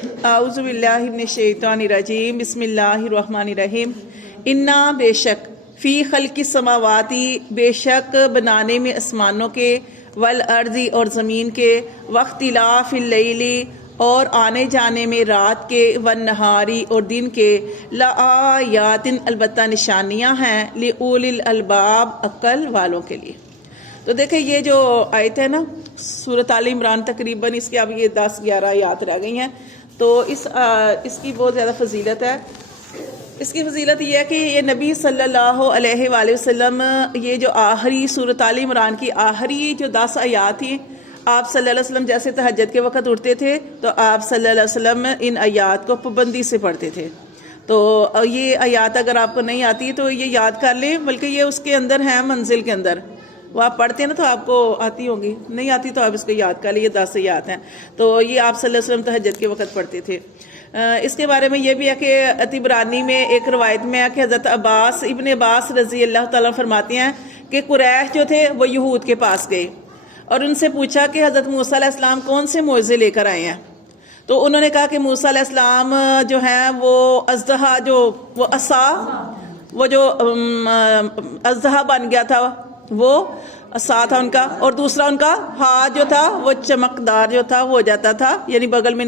اعوذ باللہ من الشیطان الرجیم بسم اللہ الرحمن الرحیم انا بے شک فی خلق السماواتی بے شک بنانے میں آسمانوں کے والارضی اور زمین کے واختلاف اللیل اور آنے جانے میں رات کے والنہاری اور دن کے لآیات البتہ نشانیاں ہیں لأولی الالباب عقل والوں کے لیے۔ تو دیکھیں یہ جو آیت ہے نا سورۃ آل عمران تقریباً اس کے اب یہ 10-11 آیات رہ گئی ہیں، تو اس کی بہت زیادہ فضیلت ہے۔ اس کی فضیلت یہ ہے کہ یہ نبی صلی اللہ علیہ وآلہ وسلم یہ جو آخری سورۃ آل عمران کی آخری جو 10 آیات تھیں، آپ صلی اللہ علیہ وسلم جیسے تہجد کے وقت اٹھتے تھے تو آپ صلی اللہ علیہ وسلم ان آیات کو پابندی سے پڑھتے تھے۔ تو یہ آیات اگر آپ کو نہیں آتی تو یہ یاد کر لیں، بلکہ یہ اس کے اندر ہیں منزل کے اندر، وہ آپ پڑھتے ہیں نا تو آپ کو آتی ہوں گی، نہیں آتی تو آپ اس کو یاد کر لیں، یہ 10 آیات ہیں۔ تو یہ آپ صلی اللہ علیہ وسلم تہجد کے وقت پڑھتے تھے۔ اس کے بارے میں یہ بھی ہے کہ طبرانی میں ایک روایت میں ہے کہ حضرت ابن عباس رضی اللہ تعالیٰ فرماتے ہیں کہ قریش جو تھے وہ یہود کے پاس گئے اور ان سے پوچھا کہ حضرت موسیٰ علیہ السلام کون سے معجزے لے کر آئے ہیں؟ تو انہوں نے کہا کہ موسیٰ علیہ السلام جو ہیں وہ اژدہا جو وہ عصا وہ جو اژدہا بن گیا تھا وہ عصا تھا ان کا، اور دوسرا ان کا ہاتھ جو تھا وہ چمکدار جو تھا وہ ہو جاتا تھا، یعنی بغل میں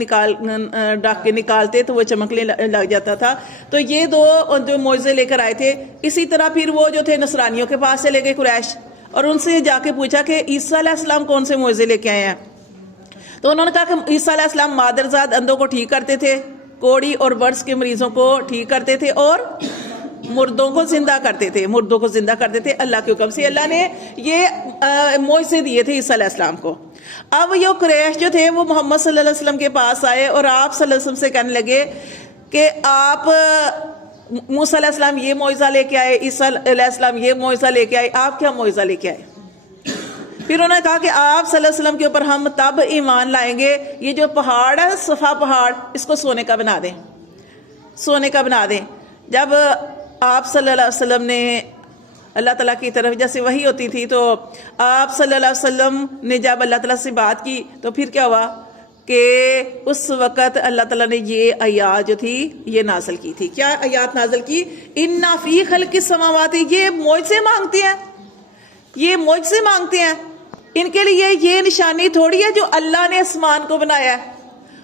ڈاک کے نکالتے تو وہ چمکنے لگ جاتا تھا۔ تو یہ دو جو معجزے لے کر آئے تھے۔ اسی طرح پھر وہ جو تھے نصرانیوں کے پاس چلے گئے قریش اور ان سے جا کے پوچھا کہ عیسیٰ علیہ السلام کون سے معجزے لے کے آئے ہیں؟ تو انہوں نے کہا کہ عیسیٰ علیہ السلام مادرزاد اندھوں کو ٹھیک کرتے تھے، کوڑی اور برس کے مریضوں کو ٹھیک کرتے تھے اور مردوں کو زندہ کرتے تھے اللہ کے حکم سے۔ اللہ نے یہ معجزے دیے تھے عیسیٰ علیہ السلام کو۔ اب یہ قریش جو تھے وہ محمد صلی اللہ علیہ وسلم کے پاس آئے اور آپ صلی اللہ علیہ وسلم سے کہنے لگے کہ آپ موسیٰ علیہ السلام یہ معجزہ لے کے آئے، عیسیٰ علیہ السلام یہ معجزہ لے کے آئے، آپ کیا معجزہ لے کے آئے؟ پھر انہوں نے کہا کہ آپ صلی اللہ علیہ وسلم کے اوپر ہم تب ایمان لائیں گے یہ جو پہاڑ ہے صفا پہاڑ، اس کو سونے کا بنا دیں۔ جب آپ صلی اللہ علیہ وسلم نے اللہ تعالیٰ کی طرف جیسے وحی ہوتی تھی تو آپ صلی اللہ علیہ وسلم نے جب اللہ تعالیٰ سے بات کی تو پھر کیا ہوا کہ اس وقت اللہ تعالیٰ نے یہ آیات جو تھی یہ نازل کی تھی۔ کیا آیات نازل کی؟ اِنَّ فِي خَلْقِ السَّمَاوَاتِ، یہ معجزے مانگتے ہیں، ان کے لیے یہ نشانی تھوڑی ہے جو اللہ نے آسمان کو بنایا ہے،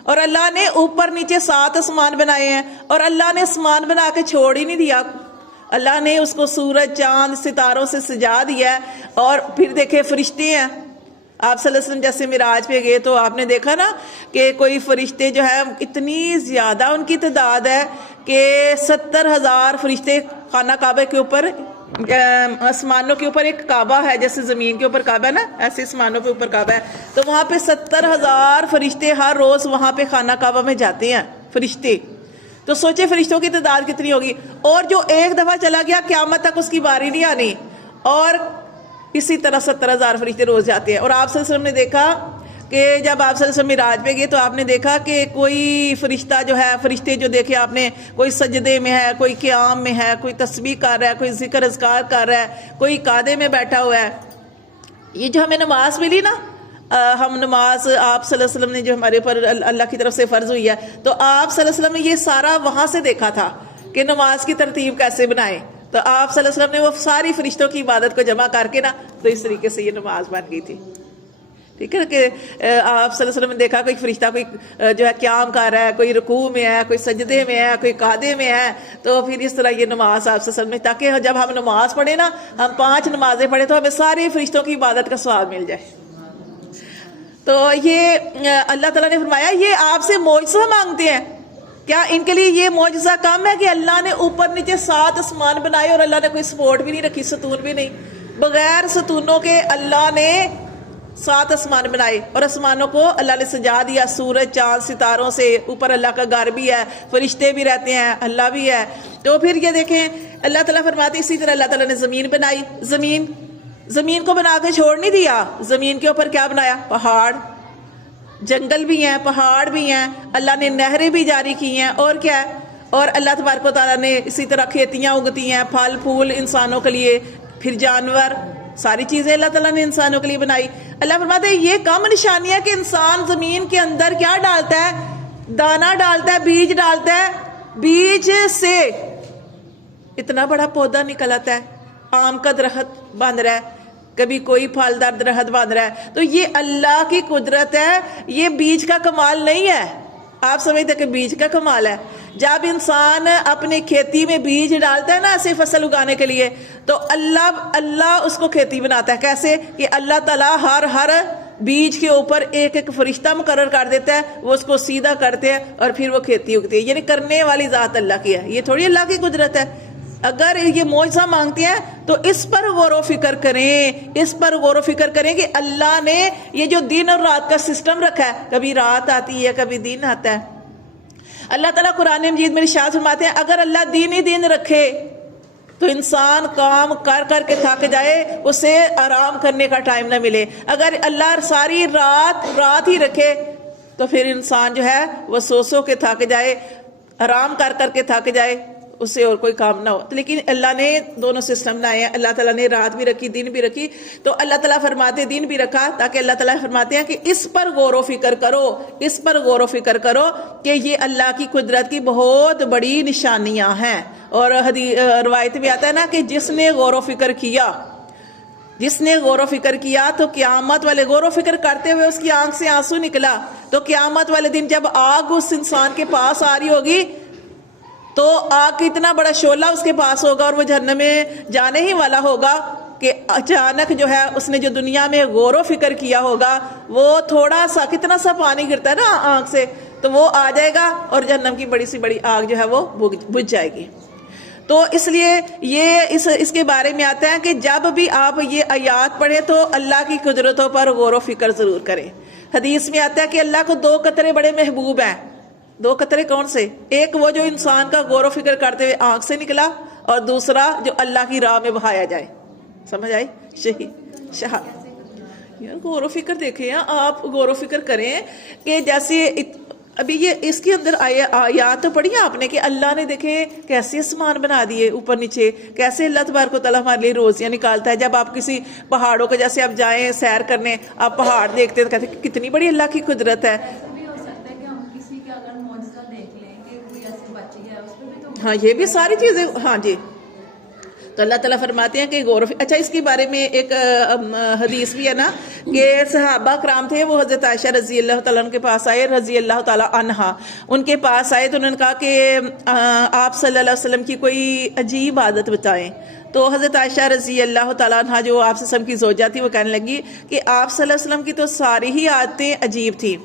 اور اللہ نے اوپر نیچے 7 آسمان بنائے ہیں، اور اللہ نے آسمان بنا کے چھوڑ ہی نہیں دیا، اللہ نے اس کو سورج چاند ستاروں سے سجا دیا ہے۔ اور پھر دیکھیں فرشتے ہیں، آپ صلی اللہ علیہ وسلم جیسے معراج پہ گئے تو آپ نے دیکھا نا کہ کوئی فرشتے جو ہے اتنی زیادہ ان کی تعداد ہے کہ 70,000 فرشتے خانہ کعبہ کے اوپر، آسمانوں کے اوپر ایک کعبہ ہے جیسے زمین کے اوپر کعبہ ہے نا، ایسے آسمانوں کے اوپر کعبہ ہے، تو وہاں پہ 70,000 فرشتے ہر روز وہاں پہ خانہ کعبہ میں جاتے ہیں فرشتے۔ تو سوچے فرشتوں کی تعداد کتنی ہوگی، اور جو ایک دفعہ چلا گیا قیامت تک اس کی باری نہیں آنی، اور اسی طرح 70,000 فرشتے روز جاتے ہیں۔ اور آپ صلی اللہ علیہ وسلم نے دیکھا کہ جب آپ صلی اللہ علیہ وسلم معراج پہ گئے تو آپ نے دیکھا کہ کوئی فرشتہ جو ہے، فرشتے جو دیکھے آپ نے، کوئی سجدے میں ہے، کوئی قیام میں ہے، کوئی تسبیح کر رہا ہے، کوئی ذکر اذکار کر رہا ہے، کوئی قعدے میں بیٹھا ہوا ہے۔ یہ جو ہمیں نماز ملی نا، ہم نماز آپ صلی اللہ علیہ وسلم نے جو ہمارے اوپر اللہ کی طرف سے فرض ہوئی ہے، تو آپ صلی اللہ علیہ وسلم نے یہ سارا وہاں سے دیکھا تھا کہ نماز کی ترتیب کیسے بنائیں، تو آپ صلی اللہ علیہ وسلم نے وہ ساری فرشتوں کی عبادت کو جمع کر کے نا تو اس طریقے سے یہ نماز بن گئی تھی۔ ٹھیک ہے کہ آپ صلی اللہ علیہ وسلم نے دیکھا کوئی فرشتہ کوئی جو ہے قیام کر رہا ہے، کوئی رکوع میں ہے، کوئی سجدے میں ہے، کوئی قعدے میں ہے، تو پھر اس طرح یہ نماز آپ صلی اللہ علیہ وسلم میں، تاکہ جب ہم نماز پڑھیں نا، ہم 5 نمازیں پڑھیں تو ہمیں سارے فرشتوں کی عبادت کا ثواب مل جائے۔ تو یہ اللہ تعالیٰ نے فرمایا یہ آپ سے معجزہ مانگتے ہیں، کیا ان کے لیے یہ معجزہ کم ہے کہ اللہ نے اوپر نیچے 7 آسمان بنائے اور اللہ نے کوئی سپورٹ بھی نہیں رکھی، ستون بھی نہیں، بغیر ستونوں کے اللہ نے 7 آسمان بنائے، اور آسمانوں کو اللہ نے سجا دیا سورج چاند ستاروں سے، اوپر اللہ کا گھر بھی ہے، فرشتے بھی رہتے ہیں، اللہ بھی ہے۔ تو پھر یہ دیکھیں اللہ تعالیٰ فرماتے اسی طرح اللہ تعالیٰ نے زمین بنائی، زمین کو بنا کے چھوڑ نہیں دیا، زمین کے اوپر کیا بنایا؟ پہاڑ، جنگل بھی ہیں، پہاڑ بھی ہیں، اللہ نے نہریں بھی جاری کی ہیں، اور کیا ہے، اور اللہ تبارک و تعالیٰ نے اسی طرح کھیتیاں اگتی ہیں، پھل پھول انسانوں کے لیے، پھر جانور، ساری چیزیں اللہ تعالیٰ نے انسانوں کے لیے بنائی۔ اللہ فرماتے ہیں یہ کم نشانیاں کہ انسان زمین کے اندر کیا ڈالتا ہے، دانا ڈالتا ہے، بیج ڈالتا ہے، بیج سے اتنا بڑا پودا نکل آتا ہے، آم کا درخت بن رہا ہے، کبھی کوئی پھلدار درخت بن رہا ہے. تو یہ اللہ کی قدرت ہے، یہ بیج کا کمال نہیں ہے. آپ سمجھتے کہ بیج کا کمال ہے. جب انسان اپنی کھیتی میں بیج ڈالتا ہے نا ایسے فصل اگانے کے لیے، تو اللہ اس کو کھیتی بناتا ہے. کیسے کہ اللہ تعالیٰ ہر بیج کے اوپر ایک ایک فرشتہ مقرر کر دیتا ہے، وہ اس کو سیدھا کرتے ہیں اور پھر وہ کھیتی اگتی ہے. یعنی کرنے والی ذات اللہ کی ہے، یہ تھوڑی اللہ کی قدرت ہے. اگر یہ معجزہ مانگتے ہیں تو اس پر غور و فکر کریں، اس پر غور و فکر کریں کہ اللہ نے یہ جو دن اور رات کا سسٹم رکھا ہے، کبھی رات آتی ہے کبھی دن آتا ہے. اللہ تعالیٰ قرآن مجید میں ارشاد فرماتے ہیں اگر اللہ دن ہی دن رکھے تو انسان کام کر کر کے تھک جائے، اسے آرام کرنے کا ٹائم نہ ملے. اگر اللہ ساری رات ہی رکھے تو پھر انسان جو ہے وہ سو کے تھک جائے، آرام کر کر کے تھک جائے، اس سے اور کوئی کام نہ ہو. لیکن اللہ نے دونوں سسٹم بنائے ہیں. اللہ تعالیٰ نے رات بھی رکھی، دن بھی رکھی. تو اللہ تعالیٰ فرماتے دن بھی رکھا تاکہ اللہ تعالیٰ فرماتے ہیں کہ اس پر غور و فکر کرو، اس پر غور و فکر کرو کہ یہ اللہ کی قدرت کی بہت بڑی نشانیاں ہیں. اور روایت میں آتا ہے نا کہ جس نے غور و فکر کیا، جس نے غور و فکر کیا تو قیامت والے غور و فکر کرتے ہوئے اس کی آنکھ سے آنسو نکلا، تو قیامت والے دن جب آگ اس انسان کے پاس آ رہی ہوگی تو آگ اتنا بڑا شعلہ اس کے پاس ہوگا اور وہ جہنم میں جانے ہی والا ہوگا کہ اچانک جو ہے اس نے جو دنیا میں غور و فکر کیا ہوگا وہ تھوڑا سا کتنا سا پانی گرتا ہے نا آنکھ سے، تو وہ آ جائے گا اور جہنم کی بڑی سی بڑی آگ جو ہے وہ بجھ جائے گی. تو اس لیے یہ اس کے بارے میں آتا ہے کہ جب بھی آپ یہ آیات پڑھیں تو اللہ کی قدرتوں پر غور و فکر ضرور کریں. حدیث میں آتا ہے کہ اللہ کو 2 قطرے بڑے محبوب ہیں. 2 قطرے کون سے؟ ایک وہ جو انسان کا غور و فکر کرتے ہوئے آنکھ سے نکلا، اور دوسرا جو اللہ کی راہ میں بہایا جائے. سمجھ آئی؟ غور و فکر دیکھیں، آپ غور و فکر کریں کہ جیسے ابھی یہ اس کے اندر آیات تو پڑھی آپ نے کہ اللہ نے دیکھیں کیسے آسمان بنا دیے اوپر نیچے، کیسے اللہ تبارک و تعالیٰ ہمارے لیے روزیاں نکالتا ہے. جب آپ کسی پہاڑوں کو جیسے آپ جائیں سیر کرنے، آپ پہاڑ دیکھتے تو کہتے ہیں کتنی بڑی اللہ کی قدرت ہے. ہاں یہ بھی ساری چیزیں، ہاں جی. تو اللہ تعالیٰ فرماتے ہیں کہ غور و فکر. اچھا اس کے بارے میں ایک حدیث بھی ہے نا کہ صحابہ کرام تھے، وہ حضرت عائشہ رضی اللہ تعالیٰ عنہ کے پاس آئے، رضی اللہ تعالیٰ عنہا ان کے پاس آئے تو انہوں نے کہا کہ آپ صلی اللہ علیہ وسلم کی کوئی عجیب عادت بتائیں. تو حضرت عائشہ رضی اللہ تعالیٰ عنہ جو آپ صلی اللہ علیہ وسلم کی زوجہ تھی وہ کہنے لگی کہ آپ صلی اللہ علیہ وسلم کی تو ساری ہی عادتیں عجیب تھیں.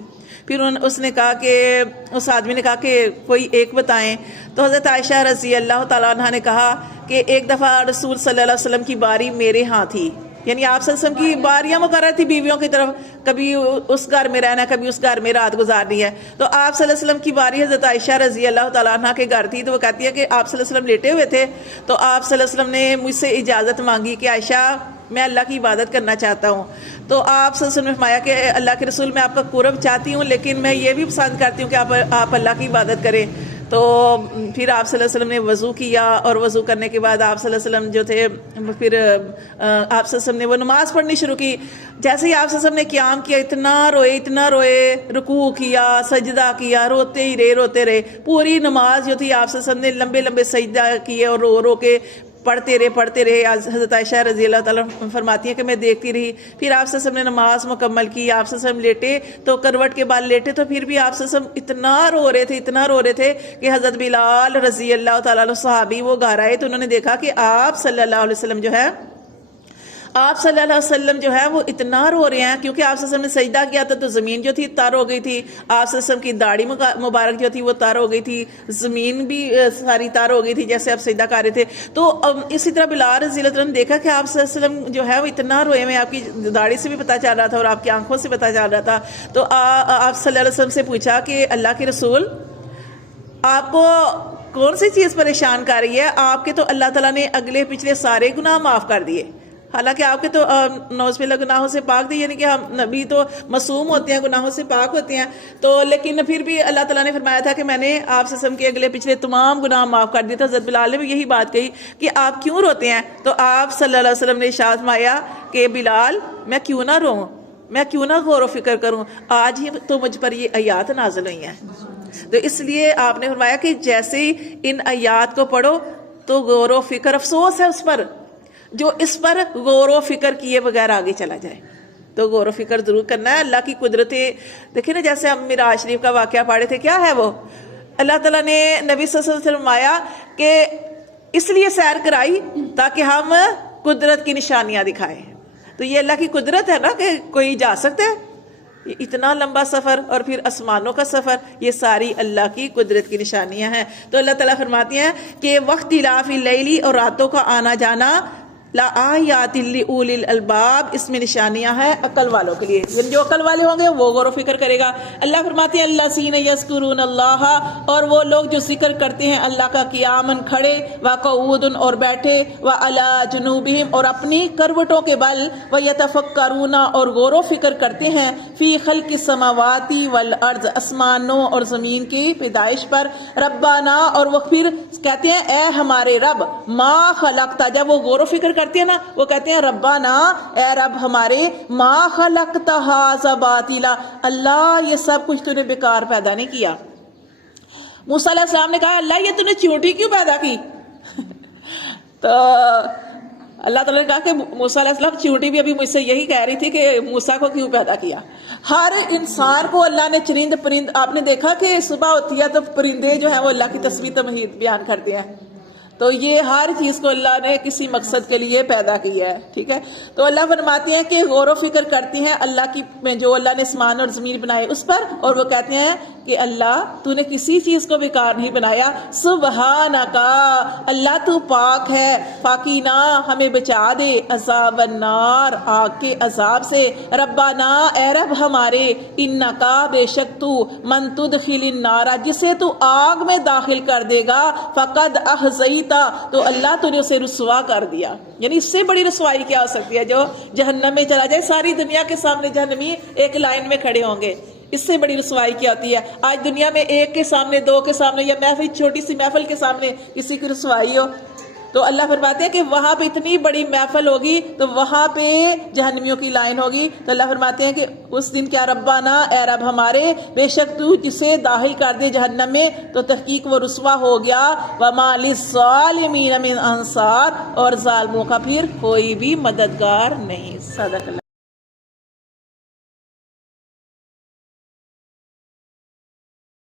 پھر اس نے کہا کہ اس آدمی نے کہا کہ کوئی ایک بتائیں. تو حضرت عائشہ رضی اللہ تعالیٰ عنہ نے کہا کہ ایک دفعہ رسول صلی اللہ علیہ وسلم کی باری میرے ہاں تھی. یعنی آپ صلی اللہ علیہ وسلم کی باریاں مقرر تھی بیویوں کی طرف، کبھی اس گھر میں رہنا، کبھی اس گھر میں رات گزارنی ہے. تو آپ صلی اللہ علیہ وسلم کی باری حضرت عائشہ رضی اللہ تعالیٰ عنہ کے گھر تھی. تو وہ کہتی ہے کہ آپ صلی اللہ علیہ وسلم لیٹے ہوئے تھے تو آپ صلی اللہ علیہ وسلم نے مجھ سے اجازت مانگی کہ عائشہ میں اللہ کی عبادت کرنا چاہتا ہوں. تو آپ صلی اللہ علیہ وسلم نے فرمایا کہ اللہ کے رسول میں آپ کا قرب چاہتی ہوں، لیکن میں یہ بھی پسند کرتی ہوں کہ آپ اللہ کی عبادت کریں. تو پھر آپ صلی اللہ علیہ وسلم نے وضو کیا، اور وضو کرنے کے بعد آپ صلی اللہ علیہ وسلم جو تھے پھر آپ صلی اللہ علیہ وسلم نے وہ نماز پڑھنی شروع کی. جیسے ہی آپ صلی اللہ علیہ وسلم نے قیام کیا اتنا روئے، رکوع کیا، سجدہ کیا، روتے رہے. پوری نماز جو تھی آپ صلی اللہ علیہ وسلم نے لمبے سجدہ کیے اور رو کے پڑھتے رہے. حضرت عائشہ رضی اللہ تعالیٰ فرماتی ہیں کہ میں دیکھتی رہی. پھر آپ صلی اللہ علیہ وسلم نے نماز مکمل کی، آپ صلی اللہ علیہ وسلم لیٹے تو کروٹ کے بال لیٹے تو پھر بھی آپ صلی اللہ علیہ وسلم اتنا رو رہے تھے کہ حضرت بلال رضی اللہ تعالیٰ عنہ صحابی وہ گھر آئے تو انہوں نے دیکھا کہ آپ صلی اللہ علیہ وسلم جو ہے وہ اتنا رو رہے ہیں، کیونکہ آپ صلی اللہ علیہ وسلم نے سجدہ کیا تھا تو زمین جو تھی تر ہو گئی تھی. آپ صلی اللہ علیہ وسلم کی داڑھی مبارک جو تھی وہ تر ہو گئی تھی، زمین بھی ساری تر ہو گئی تھی جیسے آپ سجدہ کر رہے تھے. تو اسی طرح بلال رضی اللہ عنہ نے دیکھا کہ آپ صلی اللہ علیہ وسلم جو ہے وہ اتنا روئے میں، آپ کی داڑھی سے بھی پتہ چل رہا تھا اور آپ کی آنکھوں سے پتہ چل رہا تھا. تو آپ صلی اللہ علیہ وسلم سے پوچھا کہ اللہ کے رسول آپ کو کون سی چیز پریشان کر رہی ہے؟ آپ کے تو اللہ تعالیٰ نے اگلے پچھلے سارے گناہ معاف کر دیے، حالانکہ آپ کے تو نوز باللہ گناہوں سے پاک تھے، یعنی کہ ہم نبی تو معصوم ہوتے ہیں، گناہوں سے پاک ہوتے ہیں. تو لیکن پھر بھی اللہ تعالیٰ نے فرمایا تھا کہ میں نے آپ سے کے اگلے پچھلے تمام گناہ معاف کر دیے تھا. حضرت بلال نے بھی یہی بات کہی کہ آپ کیوں روتے ہیں؟ تو آپ صلی اللہ علیہ وسلم نے ارشاد فرمایا کہ بلال میں کیوں نہ روؤں، میں کیوں نہ غور و فکر کروں، آج ہی تو مجھ پر یہ آیات نازل ہوئی ہیں. تو اس لیے آپ نے فرمایا کہ جیسے ہی ان آیات کو پڑھو تو غور و فکر، افسوس ہے اس پر جو اس پر غور و فکر کیے بغیر آگے چلا جائے. تو غور و فکر ضرور کرنا ہے. اللہ کی قدرتیں دیکھیں نا، جیسے ہم معراج شریف کا واقعہ پڑھے تھے، کیا ہے وہ؟ اللہ تعالیٰ نے نبی صلی اللہ علیہ وسلم فرمایا کہ اس لیے سیر کرائی تاکہ ہم قدرت کی نشانیاں دکھائیں. تو یہ اللہ کی قدرت ہے نا کہ کوئی جا سکتا ہے اتنا لمبا سفر، اور پھر آسمانوں کا سفر، یہ ساری اللہ کی قدرت کی نشانیاں ہیں. تو اللہ تعالیٰ فرماتی ہیں کہ وقت اختلاف اللیل، اور راتوں کا آنا جانا، لآیات لأولی الالباب، اس میں نشانیاں ہیں عقل والوں کے لیے. جو عقل والے ہوں گے وہ غور و فکر کرے گا. اللہ فرماتے ہیں الذین یذکرون اللہ، اور وہ لوگ جو ذکر کرتے ہیں اللہ کا قیاماً کھڑے، وقعوداً اور بیٹھے، وعلی جنوبہم اور اپنی کروٹوں کے بل، ویتفکرون اور غور و فکر کرتے ہیں، فی خلق السماوات والارض، آسمانوں اور زمین کی پیدائش پر، ربنا، اور وہ پھر کہتے ہیں اے ہمارے رب، ما خلقتا، جب وہ غور و فکر کرتے ہیں نا وہ کہتے ہیں ربنا، اے رب ہمارے، ما خلقت ھذا باطلا، اللہ یہ سب کچھ تو نے بیکار پیدا نہیں کیا. موسیٰ علیہ السلام نے کہا اللہ یہ تو نے چیونٹی کیوں پیدا کی؟ تو اللہ تعالیٰ نے کہا کہ موسیٰ علیہ السلام چیونٹی بھی ابھی مجھ سے یہی کہہ رہی تھی کہ موسیٰ کو کیوں پیدا کیا. ہر انسان کو اللہ نے چرند پرند، آپ نے دیکھا کہ صبح ہوتی ہے تو پرندے جو ہیں وہ اللہ کی تسبیح تمجید بیان کرتے ہیں. تو یہ ہر چیز کو اللہ نے کسی مقصد کے لیے پیدا کیا ہے. ٹھیک ہے، تو اللہ فرماتے ہیں کہ غور و فکر کرتی ہیں اللہ کی، میں جو اللہ نے آسمان اور زمین بنائے اس پر، اور وہ کہتے ہیں کہ اللہ تو نے کسی چیز کو بیکار نہیں بنایا. سبحانک، اللہ تو پاک ہے، پاکینا ہمیں بچا دے، عذاب النار، آگ کے عذاب سے. ربنا، اے رب ہمارے، انکا بے شک تو، من تدخل النار، جسے تو آگ میں داخل کر دے گا، فقد اخزیتا، تو اللہ تو نے اسے رسوا کر دیا. یعنی اس سے بڑی رسوائی کیا ہو سکتی ہے جو جہنم میں چلا جائے، ساری دنیا کے سامنے جہنمی ایک لائن میں کھڑے ہوں گے. اس سے بڑی رسوائی کیا ہوتی ہے؟ آج دنیا میں ایک کے سامنے، دو کے سامنے، یا محفل، چھوٹی سی محفل کے سامنے کسی کی رسوائی ہو. تو اللہ فرماتے ہیں کہ وہاں پہ اتنی بڑی محفل ہوگی تو وہاں پہ جہنمیوں کی لائن ہوگی. تو اللہ فرماتے ہیں کہ اس دن کیا، ربنا، اے رب ہمارے، بے شک تو جسے داخل کر دے جہنم میں تو تحقیق وہ رسوا ہو گیا. وما للظالمین من انصار، اور ظالموں کا پھر کوئی بھی مددگار نہیں. صدق اللہ.